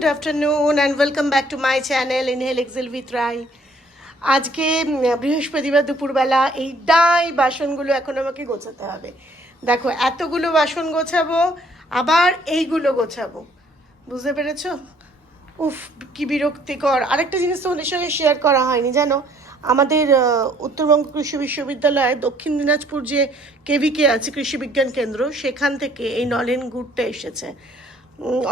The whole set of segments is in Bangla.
good afternoon and welcome back to my channel Inhale Exhale with Rai. আজকে বৃহস্পতিবার দুপুরবেলা এই ডাই বাসনগুলো এখন আমাকে গোছাতে হবে। দেখো এতগুলো বাসন গোছাবো, আবার এইগুলো গোছাবো, বুঝতে পেরেছো? উফ কি বিরক্তিকর। আরেকটা জিনিস তোমাদের সঙ্গে শেয়ার করা হয়নি, জানো আমাদের উত্তরবঙ্গ কৃষি বিশ্ববিদ্যালয়ে দক্ষিণ দিনাজপুর যে কেভিকে আছে কৃষি বিজ্ঞান কেন্দ্র, সেখান থেকে এই নলেন গুড়টা এসেছে।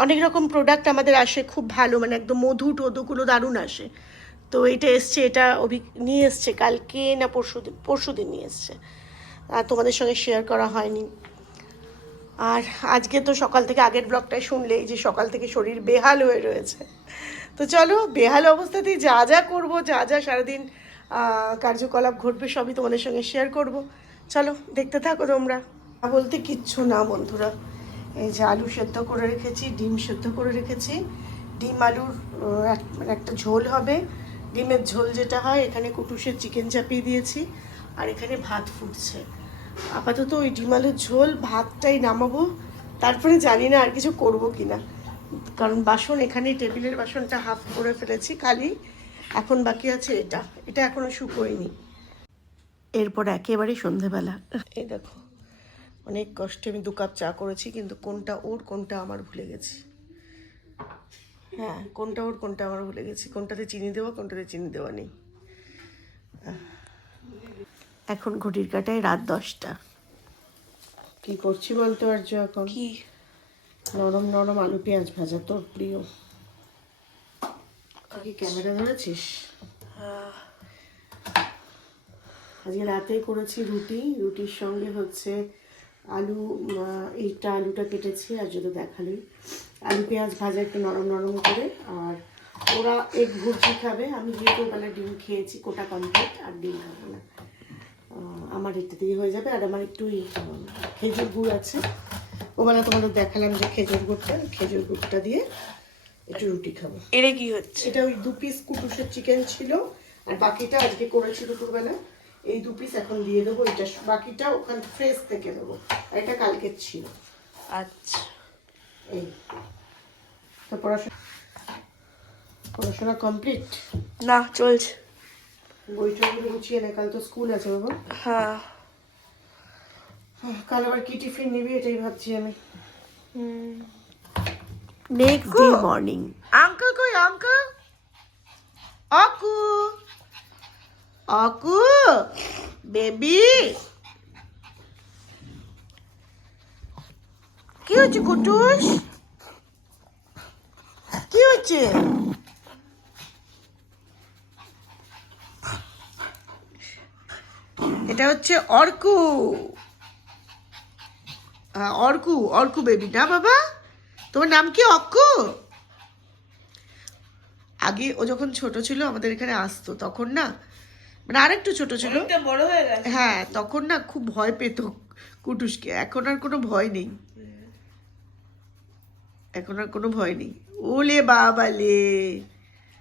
অনেক রকম প্রোডাক্ট আমাদের আসে, খুব ভালো, মানে একদম মধু টধুগুলো দারুণ আসে। তো এইটা এসছে, এটা নিয়ে এসছে কালকে না পরশুদিন নিয়ে এসছে, আর তোমাদের সঙ্গে শেয়ার করা হয়নি। আর আজকে তো সকাল থেকে আগের ব্লগটাই শুনলেই যে সকাল থেকে শরীর বেহাল হয়ে রয়েছে। তো চলো বেহাল অবস্থাতেই যা যা করবো, যা যা সারাদিন কার্যকলাপ ঘটবে সবই তোমাদের সঙ্গে শেয়ার করব। চলো দেখতে থাকো তোমরা। বলতে কিচ্ছু না বন্ধুরা, এই যে আলু সেদ্ধ করে রেখেছি, ডিম সেদ্ধ করে রেখেছি, ডিম আলুর একটা ঝোল হবে। ডিমের ঝোল যেটা হয়, এখানে কুটুসের চিকেন চাপিয়ে দিয়েছি, আর এখানে ভাত ফুটছে। আপাতত ওই ডিম আলুর ঝোল ভাতটাই নামাবো, তারপরে জানি না আর কিছু করবো কি না, কারণ বাসন এখানেই টেবিলের বাসনটা হাফ করে ফেলেছি খালি, এখন বাকি আছে এটা এখনো শুকোয়নি। এরপর একেবারে সন্ধেবেলা, এই দেখো অনেক কষ্টে আমি 2 কাপ চা করেছি, কিন্তু কোনটা ওর কোনটা আমার ভুলে গেছি। হ্যাঁ, কোনটা ওর কোনটা আমার ভুলে গেছি, কোনটাতে চিনি দেওয়া কোনটাতে চিনি দেওয়া নেই। এখন ঘড়ির কাটায় রাত 10টা। কি করছি বলতে পারছো এখন? কি নরম নরম আলু পেঁয়াজ ভাজা, তোর প্রিয়। কি ক্যামেরা ধরেছিস? আজকে রাতে করেছি রুটির সঙ্গে হচ্ছে আলু, আলুটা কেটেছি আর যদি দেখালেই আলু পেঁয়াজ ভাজা একটু নরম নরম করে। আর ওরা এগ ভুর্জি খাবে, আমি যেহেতু বেলা ডিম খেয়েছি কোটা কমপ্লিট, আর ডিম খাবো না, আমার এটা দিয়ে হয়ে যাবে। আর আমার একটু খেজুর গুড় আছে, ওবেলা তোমাদের দেখালাম যে খেজুর গুড়টা দিয়ে একটু রুটি খাবো। এটা কি হচ্ছে? এটা ওই 2 পিস কুটুসের চিকেন ছিল, আর বাকিটা আজকে করেছি দুপুরবেলা, এই 2 পিস এখন দিয়ে দেবো। এটা বাকিটা ওখান ফ্রেশ থেকে দেবো, আর এটা কালকের ছিল। আচ্ছা, এই তো পড়াশোনা কমপ্লিট? না চলছে। বইটাগুলো গুছিয়ে নে, কাল তো স্কুল আছে বাবা। হ্যাঁ, কাল আবার কি টিফিন নিবি এটাই ভাবছি আমি। Next day morning. আঙ্কেল কই আঙ্কেল? অকু অকু বেবি, কি হচ্ছে কুটুস? কি হচ্ছে? এটা হচ্ছে অর্কু, অর্কু বেবি না বাবা? তোমার নাম কি? অক্কু? আগে ও যখন ছোট ছিল আমাদের এখানে আসতো, তখন না, মানে আরেকটু ছোট ছিল, বড় হয়ে গেছে। হ্যাঁ তখন না খুব ভয় পেত কুটুসকে। এখন আর কোনো ভয় নেই, এখন আর কোনো ভয় নেই। ওলে বাবালে,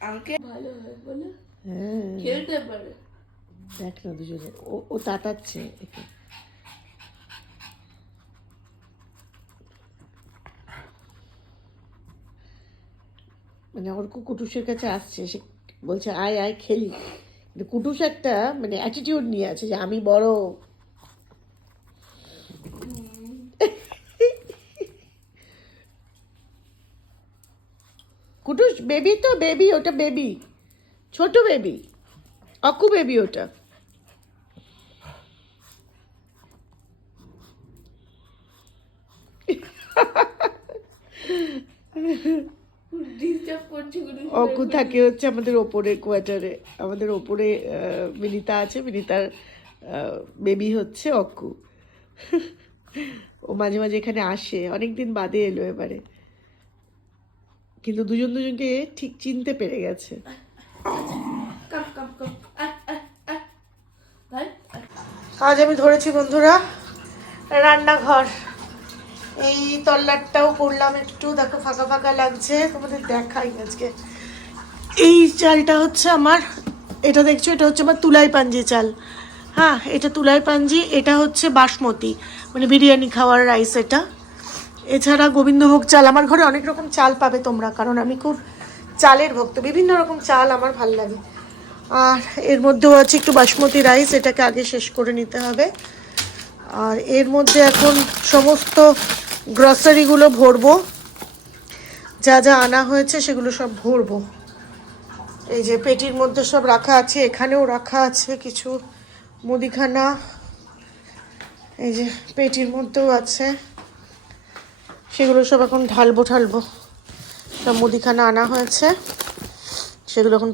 আমাকে ভালো হয় বলে হ্যাঁ খেলতে পারে। দেখ না দুজনে, ও তাতাচ্ছে একে। মানে ওর কুটুসের কাছে আসছে, সে বলছে আয় আয় খেলি, কিন্তু কুটুস একটা মানে অ্যাটিটিউড নিয়ে আছে যে আমি বড়। কুটুস বেবি, তো বেবি, ওটা বেবি, ছোট বেবি, অকু বেবি ওটা। ডিস্টার্ব করছে গুলো। অকু থাকে হচ্ছে আমাদের ওপরের কোয়ার্টারে, আমাদের ওপরে বিনিতা আছে, বিনিতার বেবি হচ্ছে অকু। ও মাঝে মাঝে এখানে আসে, অনেকদিন বাদে এলো এবারে, কিন্তু দুজনকে ঠিক চিনতে পেরে গেছে। আজ আমি ধরেছি বন্ধুরা রান্নাঘর, এই তল্লাটটাও করলাম একটু, দেখো ফাঁকা ফাঁকা লাগছে, তোমাদের দেখাই আজকে। এই চালটা হচ্ছে আমার, এটা দেখছো, এটা হচ্ছে আমার তুলাই পাঞ্জি চাল। হ্যাঁ এটা তুলাই পাঞ্জি, এটা হচ্ছে বাসমতি, মানে বিরিয়ানি খাওয়ার রাইস। এছাড়া গোবিন্দভোগ চাল, আমার ঘরে অনেক রকম চাল পাবে তোমরা, কারণ আমি খুব চালের ভক্ত, বিভিন্ন রকম চাল আমার ভাল লাগে। আর এর মধ্যেও আছে একটু বাসমতি রাইস, এটাকে আগে শেষ করে নিতে হবে। আর এর মধ্যে এখন সমস্ত গ্রসারিগুলো ভরবো, যা যা আনা হয়েছে সেগুলো সব ভরবো। এই যে পেটির মধ্যে সব রাখা আছে, এখানেও রাখা আছে কিছু মুদিখানা, এই যে পেটির মধ্যেও আছে, সেগুলো সব এখন ঢালবো। সব মুদিখানা আনা হয়েছে, সেগুলো এখন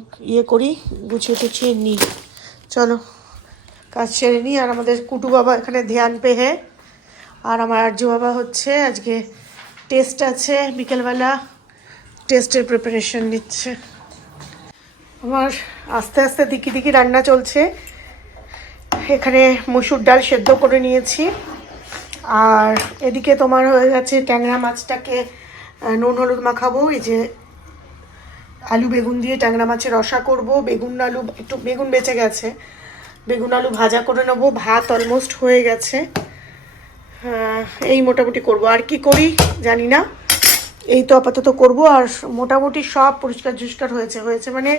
করি, গুছিয়ে টুছিয়ে নিই। চলো কাজ সেরে নিই। আর আমাদের কুটু বাবা এখানে ধ্যান পেহে, আর আমার আর্য বাবা হচ্ছে আজকে টেস্ট আছে, বিকেলবেলা টেস্টের প্রিপারেশন নিচ্ছে। আমার আস্তে আস্তে দিকি রান্না চলছে। এখানে মসুর ডাল সেদ্ধ করে নিয়েছি, আর এদিকে তোমার হয়ে গেছে ট্যাংরা মাছটাকে নুন হলুদ মাখাবো। এই যে আলু বেগুন দিয়ে ট্যাংরা মাছের রসা করব, বেগুন আলু, একটু বেগুন বেঁচে গেছে, বেগুন আলু ভাজা করে নেবো। ভাত অলমোস্ট হয়ে গেছে। এই মোটামুটি করব, আর কি করি জানি না, এই তো আপাতত করব। আর মোটামুটি সব পরিষ্কার হয়েছে, মানে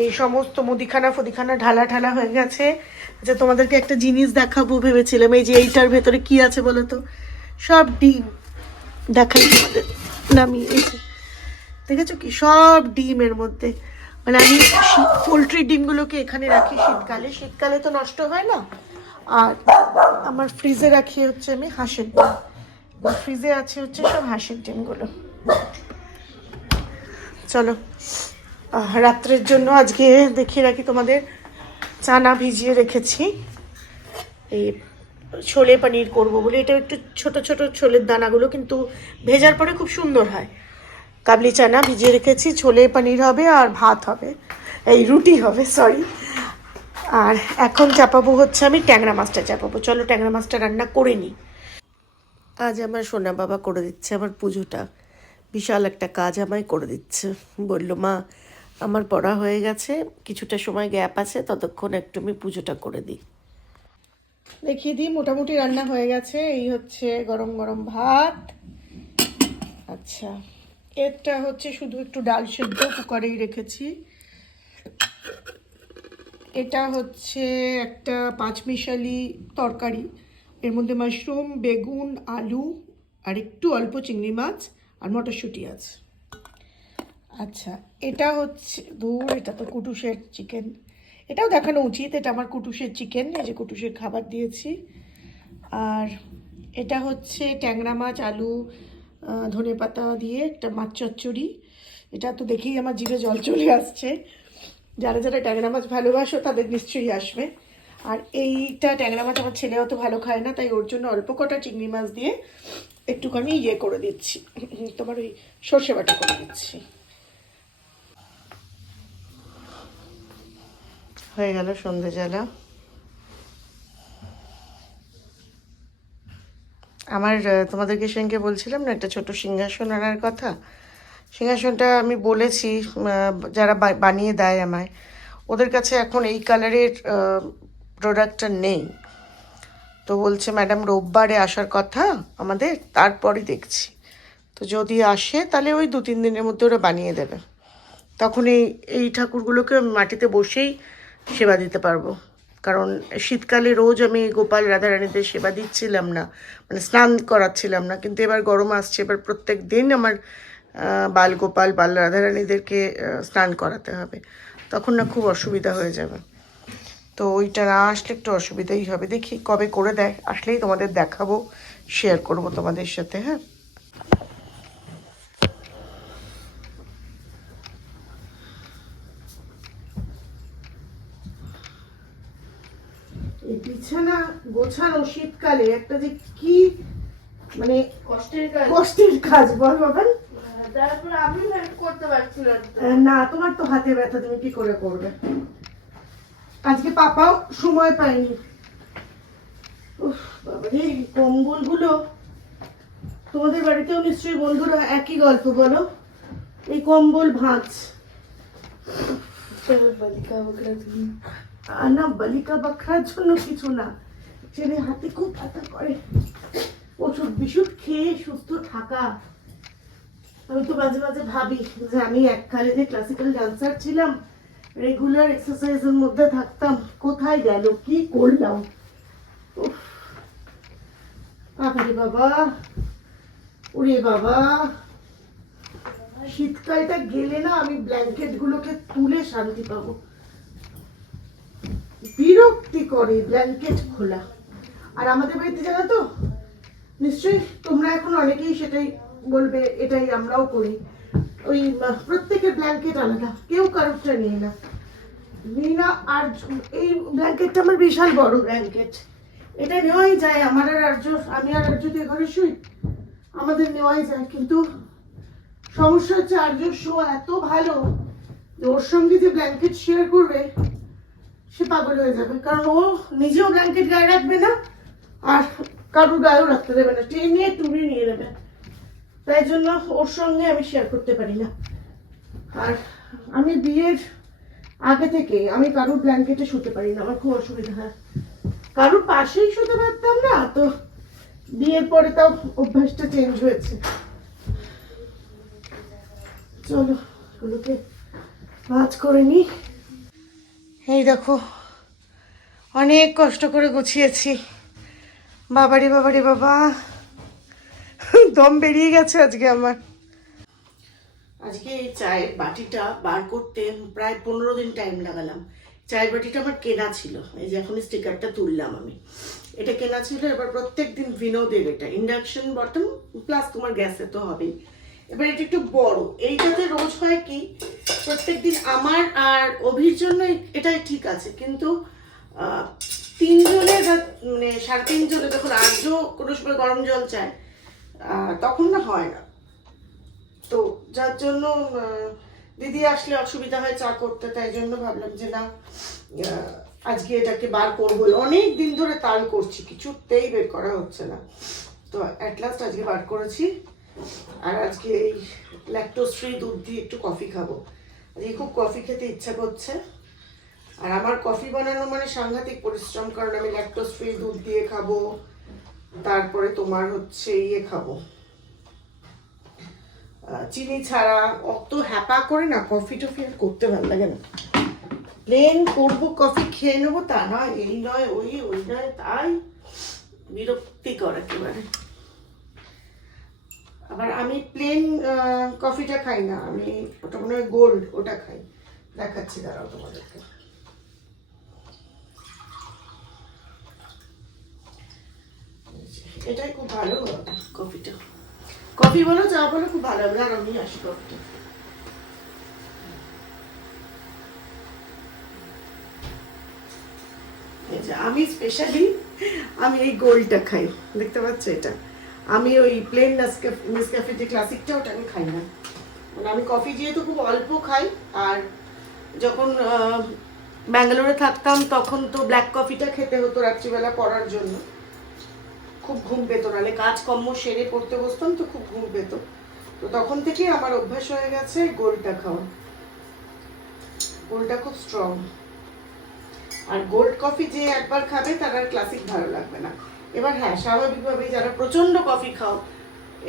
এই সমস্ত মুদিখানা ফদিখানা ঢালা হয়ে গেছে। আচ্ছা, তোমাদেরকে একটা জিনিস দেখাবো ভেবেছিলাম। এই যে এইটার ভেতরে কি আছে বলো তো? সব ডিম। দেখাই তোমাদের, নামিয়ে, এই যে দেখেছো কি, সব ডিম এর মধ্যে। মানে আমি পোলট্রির ডিমগুলোকে এখানে রাখি শীতকালে তো নষ্ট হয় না। আর আমার ফ্রিজে রাখি হচ্ছে আমি হাঁসের ডিম, ফ্রিজে আছে হচ্ছে সব হাঁসের ডিমগুলো। চলো রাত্রের জন্য আজকে দেখিয়ে রাখি তোমাদের, চানা ভিজিয়ে রেখেছি, এই ছোলে পনির করব বলে। এটা একটু ছোট ছোলের দানাগুলো, কিন্তু ভেজার পরে খুব সুন্দর হয়। কাবলি চানা ভিজিয়ে রেখেছি, ছোলে পনির হবে আর ভাত হবে, এই রুটি হবে সরি। আর এখন চাপাবো হচ্ছে আমি ট্যাংরা মাছটা চাপাবো। চলো ট্যাংরা মাছটা রান্না করে নিই। আজ আমার সোনা বাবা করে দিচ্ছে আমার পুজোটা, বিশাল একটা কাজ আমায় করে দিচ্ছে। বললো মা আমার পড়া হয়ে গেছে, কিছুটা সময় গ্যাপ আছে, ততক্ষণ একটু আমি পুজোটা করে দিই। দেখিয়ে দিই, মোটামুটি রান্না হয়ে গেছে। এই হচ্ছে গরম গরম ভাত। আচ্ছা, এটা হচ্ছে শুধু একটু ডাল সেদ্ধ কুকারেই রেখেছি। এটা হচ্ছে একটা পাঁচমিশালি তরকারি, এর মধ্যে মাশরুম, বেগুন, আলু আর একটু অল্প চিংড়ি মাছ আর মটরশুঁটি আছে। আচ্ছা, এটা হচ্ছে এটা তো কুটুসের চিকেন, এটাও দেখানো উচিত, এটা আমার কুটুসের চিকেন, এই যে কুটুসের খাবার দিয়েছি। আর এটা হচ্ছে ট্যাংরা মাছ, আলু, ধনেপাতা দিয়ে একটা মাছ চচ্চড়ি। এটা তো দেখেই আমার জিভে জল চলে আসছে। যারা যারা ট্যাংরা মাছ ভালোবাসো তাদের নিশ্চয়ই আসবে। আর এইটা ট্যাংরা মাছ আমার ছেলে অত ভালো খায় না, তাই ওর জন্য অল্প কটা চিংড়ি মাছ দিয়ে একটুখানি করে দিচ্ছি, তোমার ওই সর্ষে বাটা করে দিচ্ছি। হয়ে গেল সন্ধে জ্বালা। আমার তোমাদেরকে সেদিনকে বলছিলাম না একটা ছোট সিংহাসন আনার কথা। সিংহাসনটা আমি বলেছি, যারা বানিয়ে দেয় আমায়, ওদের কাছে এখন এই কালারের প্রোডাক্টটা নেই। তো বলছে ম্যাডাম রোববারে আসার কথা আমাদের, তারপরে দেখছি। তো যদি আসে তাহলে ওই 2-3 দিনের মধ্যে ওরা বানিয়ে দেবে। তখন এই ঠাকুরগুলোকে মাটিতে বসেই সেবা দিতে পারবো। কারণ শীতকালে রোজ আমি গোপাল রাধারানীদের সেবা দিচ্ছিলাম না, মানে স্নান করাচ্ছিলাম না, কিন্তু এবার গরম আসছে, এবার প্রত্যেক দিন আমার বালগোপাল বাল রাধারানীদেরকে স্নান করাতে হবে, তখন না খুব অসুবিধা হয়ে যাবে। তো ওইটা না আসলে একটু অসুবিধাই হবে। দেখি কবে করে দেয়, আসলেই তোমাদের দেখাবো, শেয়ার করব তোমাদের সাথে। হ্যাঁ, এই বিছানা গোছানো শীতকালে একটা যে কি মানে কষ্টের কাজ বল বাবা। তারপর আমি হেল্প করতে পারছিলাম না, তোমার তো হাতে ব্যথা, তুমি কি করে করবে? আজকে পাপাও সময় পায়নি। বাবারে কম্বলগুলো, তোমাদের বাড়িতেও নিশ্চয়ই বন্ধুরা একই গল্প বলো, এই কম্বল ভাঁজ। না বালিকা বাখরার জন্য কিছু না, ছেলে হাতে খুব ব্যথা করে। ওষুধ বিশুধ খেয়ে সুস্থ থাকা। আমি তো মাঝে মাঝে ভাবি যে আমি এককালে যে ক্লাসিক্যাল ডান্সার ছিলাম, রেগুলার এক্সারসাইজের মধ্যে থাকতাম, কোথায় গেল, কি করলাম। উফ, বাবারে বাবা, ওরে বাবা, শীতকালটা গেলে না আমি ব্ল্যাঙ্কেট গুলোকে তুলে শান্তি পাবো। বিরক্তি করে ব্ল্যাঙ্কেট খোলা। আর আমাদের বাড়িতে জানো তো, নিশ্চয়ই তোমরা এখন অনেকেই সেটাই বলবে, এটাই আমরাও করি, ওই প্রত্যেকের ব্ল্যাঙ্কেট আলাদা, কেউ কারোরটা নিয়ে না। আর এই ব্ল্যাঙ্কেটটা আমার বিশাল বড় ব্ল্যাঙ্কেট, এটা নেওয়াই যায়। আমার আর আর্য, আমি আর আর্য দিয়ে ঘরে শুই, আমাদের নেওয়াই যায়। কিন্তু সমস্যা হচ্ছে আর্যর শো এত ভালো যে ওর সঙ্গে যে ব্ল্যাঙ্কেট শেয়ার করবে সে পাগল হয়ে যাবে, কারণ ও নিজেও ব্ল্যাঙ্কেট গায়ে রাখবে না আর কারোর গায়েও রাখতে দেবে না, টেনে টুনে নিয়ে নেবে। তাই জন্য ওর সঙ্গে আমি শেয়ার করতে পারি না। আর আমি বিয়ের আগে থেকে আমি কারোর ব্ল্যাঙ্কেটে শুতে পারি না, আমার খুব অসুবিধা হয়। কারোর পাশেই শুতে পারতাম না, তো বিয়ের পরে তাও অভ্যাসটা চেঞ্জ হয়েছে। চলো এগুলোকে ভাঁজ করে নি। এই দেখো অনেক কষ্ট করে গুছিয়েছি, বাবারে বাবারে বাবা, দম বেরিয়ে গেছে আজকে আমার। আজকে এই চায়ের বাটিটা বার করতে প্রায় 15 দিন টাইম লাগালাম। চায়ের বাটিটা আমার কেনা ছিল, এই যে এখন স্টিকারটা তুললাম আমি, এটা কেনা ছিল। এবার প্রত্যেক দিন ভিনোদের, এটা ইন্ডাকশন বটম প্লাস তোমার গ্যাসে তো হবেই। এবার এটা একটু বড়, এইটাতে রোজ হয় কি প্রত্যেকদিন আমার আর অভির জন্য এটা ঠিক আছে, কিন্তু 3 জনের মানে 3.5 জনে যখন আর্য কোনো সময় গরম জল চায় তখন না হয় না, তো যার জন্য দিদি আসলে অসুবিধা হয় চা করতে। তাই জন্য ভাবলাম যে না আজকে এটাকে বার করবো, অনেক দিন ধরে তাল করছি, কিছুতেই বের করা হচ্ছে না, তো অ্যাট লাস্ট আজকে বার করেছি। আর আজকে এই ল্যাকটোজ ফ্রি দুধ দিয়ে একটু কফি খাবো, আজকে খুব কফি খেতে ইচ্ছা করছে। আর আমার কফি বানানো মানে সাংঘাতিক পরিশ্রম, কারণ আমি ল্যাকটোজ ফ্রি দুধ দিয়ে খাবো, তারপরে তোমার হচ্ছে ইয়ে খাবো চিনি ছাড়া। অত হ্যাপা করে না কফি টফি আর করতে ভালো লাগে না, প্লেন করবো কফি খেয়ে নেবো, তা নয় এই নয় ওই নয় তাই, বিরক্তিকর একেবারে। আবার আমি প্লেন কফিটা খাই না, আমি ওটা মনে হয় গোল্ড, ওটা খাই, দেখাচ্ছি দাঁড়াও তোমাদেরকে। এটাই খুব ভালো কফিটা, কফি বলো চা বলো খুব ভালো হবে। আর আমি আসি কফিটা, আমি স্পেশালি আমি এই গোল্ডটা খাই, দেখতে পাচ্ছ এটা। আমি ওই প্লেন নেসক্যাফে যে ক্লাসিকটা ওটা আমি খাই না, মানে আমি কফি যেহেতু খুব অল্প খাই। আর যখন ব্যাঙ্গালোরে থাকতাম তখন তো ব্ল্যাক কফিটা খেতে হতো রাত্রিবেলা পড়ার জন্য, খুব ঘুম পেতো, নাহলে কাজকর্ম সেরে পড়তে বসতাম তো খুব ঘুম পেতো, তো তখন থেকেই আমার অভ্যাস হয়ে গেছে গোল্ডটা খাওয়া। গোল্ডটা খুব স্ট্রং, আর গোল্ড কফি যে একবার খাবে তার আর ক্লাসিক ভালো লাগবে না। এবার হ্যাঁ, স্বাভাবিকভাবেই যারা প্রচন্ড কফি খাও,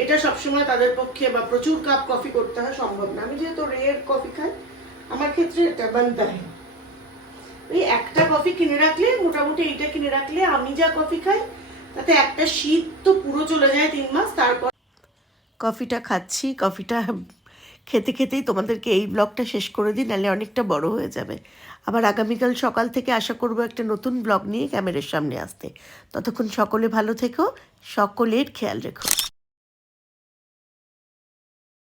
এটা সবসময় তাদের পক্ষে বা প্রচুর কাপ কফি করতে হয় সম্ভব না। আমি যেহেতু রেয়ার কফি খাই, আমার ক্ষেত্রে এটা বানতে হয়। এই একটা কফি কিনে রাখলে, মোটামুটি এইটা কিনে রাখলে আমি যা কফি খাই তাতে একটা শীত তো পুরো চলে যায় 3 মাস। তারপর কফিটা খাচ্ছি, কফিটা খেতে খেতেই তোমাদেরকে এই ব্লগটা শেষ করে দিই, নাহলে অনেকটা বড় হয়ে যাবে। আবার আগামীকাল সকাল থেকে আশা করব একটা নতুন ব্লগ নিয়ে ক্যামেরার সামনে আসতে। ততক্ষণ সকলে ভালো থেকো, সকলের খেয়াল রেখো।